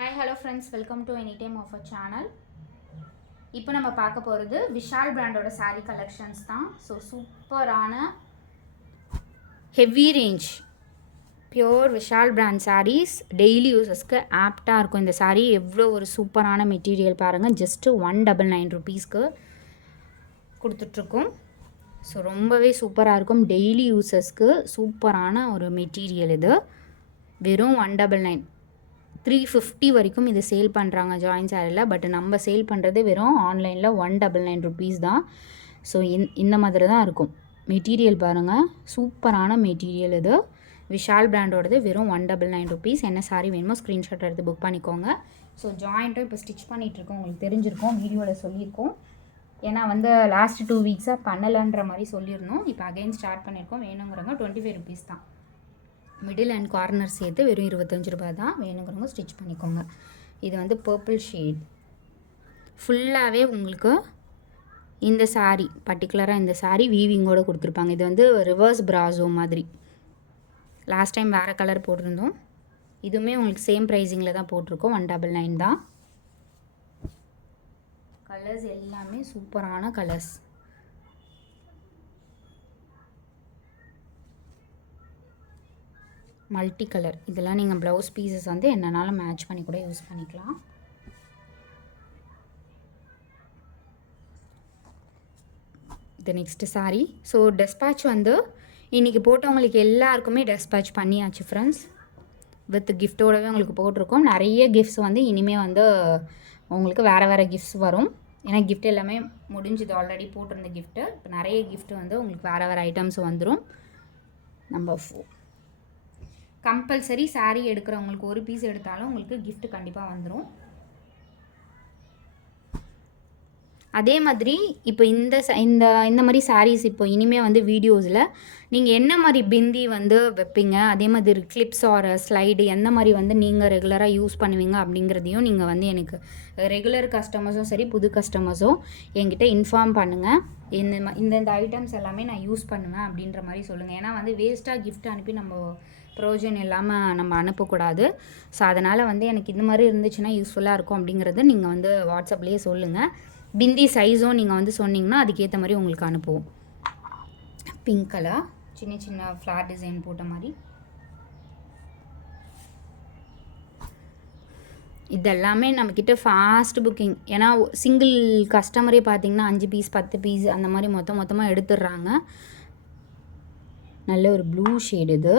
Hi, hello friends, welcome to Anytime Offer channel. இப்போ நம்ம பார்க்க போகிறது விஷால் பிராண்டோட saree collections தான். ஸோ சூப்பரான heavy range pure Vishal brand sarees daily யூஸஸ்க்கு ஆப்டாக இருக்கும். இந்த saree எவ்வளோ ஒரு சூப்பரான மெட்டீரியல் பாருங்கள், ஜஸ்ட்டு 199 rupeesக்கு கொடுத்துட்ருக்கோம். ஸோ ரொம்பவே சூப்பராக இருக்கும். டெய்லி யூஸஸ்க்கு சூப்பரான ஒரு மெட்டீரியல் இது. வெறும் 199, 350 வரைக்கும் இது சேல் பண்ணுறாங்க ஜாயின் சாரியில். பட் நம்ம சேல் பண்ணுறது வெறும் ஆன்லைனில் 199 rupees தான். ஸோ இந்த மாதிரி தான் இருக்கும் மெட்டீரியல் பாருங்கள். சூப்பரான மெட்டீரியல் இது. விஷால் பிராண்டோடது வெறும் 199 rupees. என்ன சாரி வேணுமோ ஸ்க்ரீன்ஷாட் எடுத்து புக் பண்ணிக்கோங்க. ஸோ ஜாயிண்ட்டும் இப்போ ஸ்டிச் பண்ணிகிட்ருக்கோம், உங்களுக்கு தெரிஞ்சிருக்கோம், வீடியோவில் சொல்லியிருக்கோம். ஏன்னா லாஸ்ட் 2 வீக்ஸாக பண்ணலைன்ற மாதிரி சொல்லியிருந்தோம். இப்போ அகைன் ஸ்டார்ட் பண்ணியிருக்கோம். வேணுங்கிறவங்க 25 rupees தான். மிடில் அண்ட் கார்னர் சேர்த்து வெறும் 25 ரூபா தான். வேணுங்கிறவங்க ஸ்டிச் பண்ணிக்கோங்க. இது பர்பிள் ஷேட் ஃபுல்லாகவே உங்களுக்கு இந்த சாரீ பர்டிகுலராக இந்த சாரீ வீவிங்கோடு கொடுத்துருப்பாங்க. இது ரிவர்ஸ் பிராசோ மாதிரி. லாஸ்ட் டைம் வேறு கலர் போட்டிருந்தோம். இதுவுமே உங்களுக்கு சேம் ப்ரைஸிங்கில் தான் போட்டிருக்கோம், 199 தான். கலர்ஸ் எல்லாமே சூப்பரான கலர்ஸ். Multi colour. இதெல்லாம் நீங்கள் ப்ளவுஸ் பீசஸ் என்னன்னாலும் மேட்ச் பண்ணி கூட யூஸ் பண்ணிக்கலாம். இது நெக்ஸ்ட்டு சாரீ. ஸோ டெஸ்பேட்ச் இன்றைக்கி போட்டவங்களுக்கு எல்லாருக்குமே டெஸ்பேட்ச் பண்ணியாச்சு ஃப்ரெண்ட்ஸ். வித் கிஃப்ட்டோடவே உங்களுக்கு போட்டிருக்கோம். நிறைய கிஃப்ட்ஸ் இனிமேல் உங்களுக்கு வேறு கிஃப்ட்ஸ் வரும். ஏன்னா கிஃப்ட் எல்லாமே முடிஞ்சுது, ஆல்ரெடி போட்டிருந்த கிஃப்ட்டு. இப்போ நிறைய கிஃப்ட் உங்களுக்கு வேறு ஐட்டம்ஸ் வந்துடும். நம்பர் 4 கம்பல்சரி சாரீ எடுக்கிறவங்களுக்கு ஒரு பீஸ் எடுத்தாலும் உங்களுக்கு கிஃப்ட் கண்டிப்பாக வந்துடும். அதே மாதிரி இப்போ இந்த மாதிரி சாரீஸ் இப்போ இனிமேல் வீடியோஸில் நீங்கள் என்ன மாதிரி பிந்தி வைப்பீங்க, அதே மாதிரி கிளிப்ஸ் ஆர் ஸ்லைடு எந்த மாதிரி நீங்கள் ரெகுலராக யூஸ் பண்ணுவீங்க அப்படிங்கிறதையும் நீங்கள் எனக்கு ரெகுலர் கஸ்டமர்ஸும் சரி புது கஸ்டமர்ஸும் என்கிட்ட இன்ஃபார்ம் பண்ணுங்கள். இந்த ஐட்டம்ஸ் எல்லாமே நான் யூஸ் பண்ணுவேன் அப்படின்ற மாதிரி சொல்லுங்கள். ஏன்னா வேஸ்ட்டாக கிஃப்ட் அனுப்பி நம்ம ப்ரோஜன் இல்லாமல் நம்ம அனுப்பக்கூடாது. ஸோ அதனால் எனக்கு இந்த மாதிரி இருந்துச்சுன்னா யூஸ்ஃபுல்லாக இருக்கும் அப்படிங்கிறத நீங்கள் வாட்ஸ்அப்லேயே சொல்லுங்கள். பிந்தி சைஸும் நீங்கள் சொன்னீங்கன்னா அதுக்கேற்ற மாதிரி உங்களுக்கு அனுப்புவோம். பிங்க் கலர் சின்ன சின்ன ஃப்ளார் டிசைன் போட்ட மாதிரி. இதெல்லாமே நம்மக்கிட்ட ஃபாஸ்ட் புக்கிங். ஏன்னா சிங்கிள் கஸ்டமரே பார்த்திங்கன்னா 5 பீஸ் 10 பீஸ் அந்த மாதிரி மொத்தமாக எடுத்துடுறாங்க. நல்ல ஒரு ப்ளூ ஷேடு இது.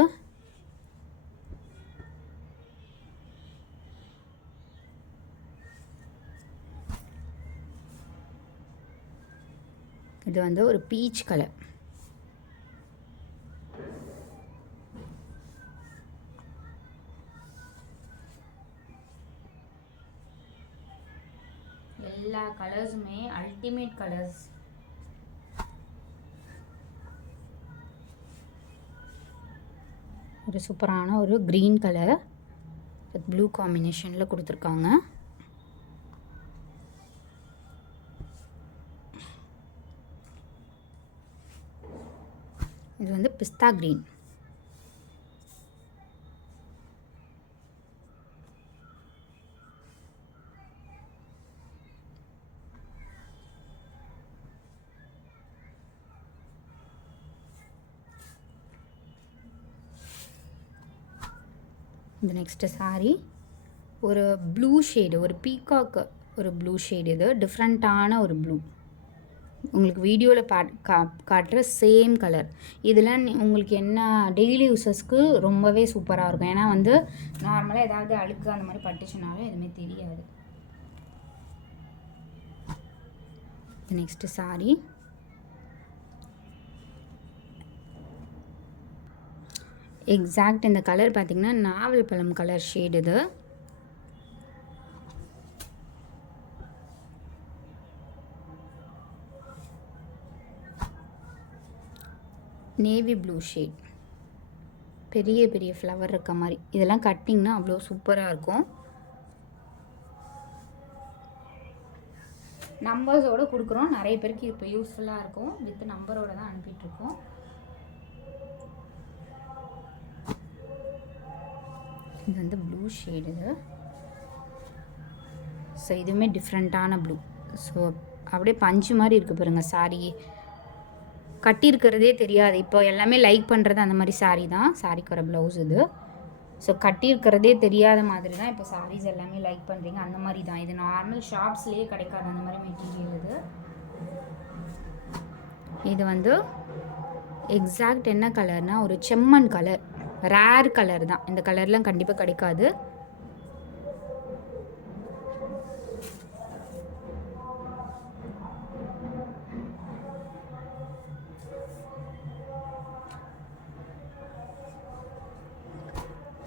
இது ஒரு பீச் கலர். எல்லா கலர்ஸுமே அல்டிமேட் கலர்ஸ். ஒரு சூப்பரான ஒரு க்ரீன் கலர் வித் ப்ளூ காம்பினேஷனில் கொடுத்துருக்காங்க. இது பிஸ்தா க்ரீன். இது நெக்ஸ்ட்டு சாரீ ஒரு ப்ளூ ஷேடு, ஒரு பீகாக் ஒரு ப்ளூ ஷேடு. இது டிஃப்ரெண்ட்டான ஒரு ப்ளூ. உங்களுக்கு வீடியோவில் காட்டுற சேம் கலர். இதில் உங்களுக்கு என்ன டெய்லி யூஸஸ்க்கு ரொம்பவே சூப்பராக இருக்கும். ஏன்னா நார்மலாக ஏதாவது அழுக்கு அந்த மாதிரி பட்டுச்சுனாலும் எதுவுமே தெரியாது. நெக்ஸ்ட்டு சாரீ எக்ஸாக்ட் இந்த கலர் பார்த்திங்கன்னா நாவல் பழம் கலர் ஷேடு. இது நேவி ப்ளூ ஷேட். பெரிய பெரிய ஃப்ளவர் இருக்க மாதிரி. இதெல்லாம் கட்டிங்னா அவ்வளோ சூப்பராக இருக்கும். நம்பர்ஸோடு கொடுக்குறோம். நிறைய பேருக்கு இப்போ யூஸ்ஃபுல்லாக இருக்கும். வித் நம்பரோடு தான் அனுப்பிட்டுருக்கோம். இது ப்ளூ ஷேடு. இது ஸோ இதுவுமே டிஃப்ரெண்ட்டான ப்ளூ. ஸோ அப்படியே பஞ்சு மாதிரி இருக்குது பாருங்கள் சாரீ. கட்டியிருக்கிறதே தெரியாது. இப்போ எல்லாமே லைக் பண்ணுறது அந்த மாதிரி சாரீ தான். சாரீக்கு வர ப்ளவுஸ் இது. ஸோ கட்டியிருக்கிறதே தெரியாத மாதிரி தான் இப்போ சாரீஸ் எல்லாமே லைக் பண்ணுறீங்க. அந்த மாதிரி தான் இது. நார்மல் ஷாப்ஸ்லேயே கிடைக்காது அந்த மாதிரி மெட்டீரியல் இது. இது வந்து எக்ஸாக்ட் என்ன கலர்னால் ஒரு செம்மண் கலர், ரேர் கலர் தான். இந்த கலர்லாம் கண்டிப்பாக கிடைக்காது.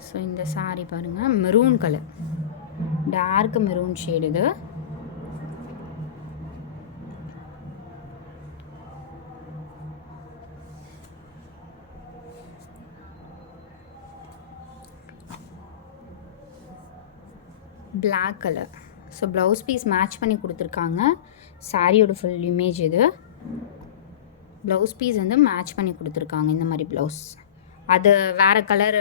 ஸோ இந்த சாரீ பாருங்கள், maroon colour, dark maroon shade இது. Black colour. So blouse piece match பண்ணி கொடுத்துருக்காங்க. சாரியோட ஃபுல் இமேஜ் இது. ப்ளவுஸ் பீஸ் வந்து மேட்ச் பண்ணி கொடுத்துருக்காங்க. இந்த மாதிரி ப்ளவுஸ் அது வேறு கலர்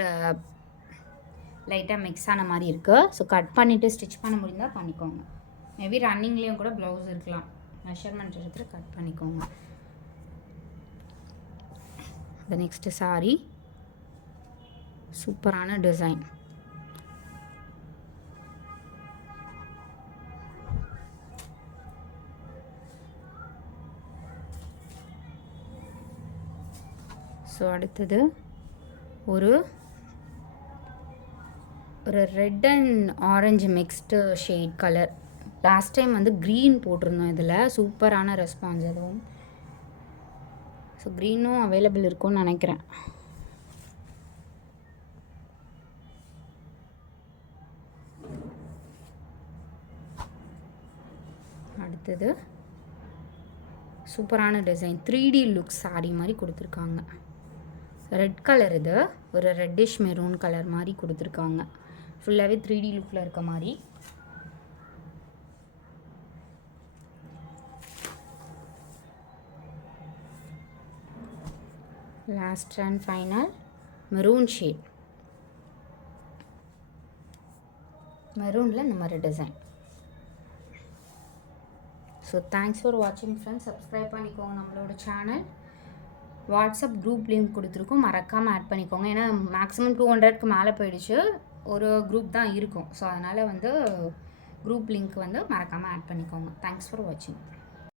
லைட்டாக மிக்ஸ் ஆன மாதிரி இருக்குது. ஸோ கட் பண்ணிவிட்டு ஸ்டிச் பண்ண முடிந்தால் பண்ணிக்கோங்க. மேபி ரன்னிங்லேயும் கூட ப்ளவுஸ் இருக்கலாம். மெஷர்மெண்ட் எடுத்து கட் பண்ணிக்கோங்க. இந்த நெக்ஸ்ட்டு சாரீ சூப்பரான டிசைன். ஸோ அடுத்தது ஒரு red and orange mixed shade colour. Last time வந்து க்ரீன் போட்டிருந்தோம் இதில். சூப்பரான ரெஸ்பான்ஸ் அதுவும். ஸோ க்ரீனும் அவைலபிள் இருக்கும்னு நினைக்கிறேன். அடுத்தது சூப்பரான டிசைன் 3D லுக் சாரீ மாதிரி கொடுத்துருக்காங்க. ரெட் கலர் இது. ஒரு ரெட்டிஷ் மெரூன் கலர் மாதிரி கொடுத்துருக்காங்க. ஃபுல்லாகவே 3D லுக்கில் இருக்க மாதிரி. Last and final maroon shade. மெரூனில் இந்த மாதிரி டிசைன். ஸோ தேங்க்ஸ் ஃபார் வாட்சிங் ஃப்ரெண்ட்ஸ். சப்ஸ்கிரைப் பண்ணிக்கோங்க நம்மளோட சேனல். வாட்ஸ்அப் குரூப் லிங்க் கொடுத்துருக்கோம், மறக்காமல் ஆட் பண்ணிக்கோங்க. ஏன்னா மேக்ஸிமம் 200க்கு மேலே போயிடுச்சு. ஒரு குரூப் தான் இருக்கும். ஸோ அதனால் வந்து குரூப் லிங்க் வந்து மறக்காமல் ஆட் பண்ணிக்கோங்க. தேங்க்ஸ் ஃபார் வாட்சிங்.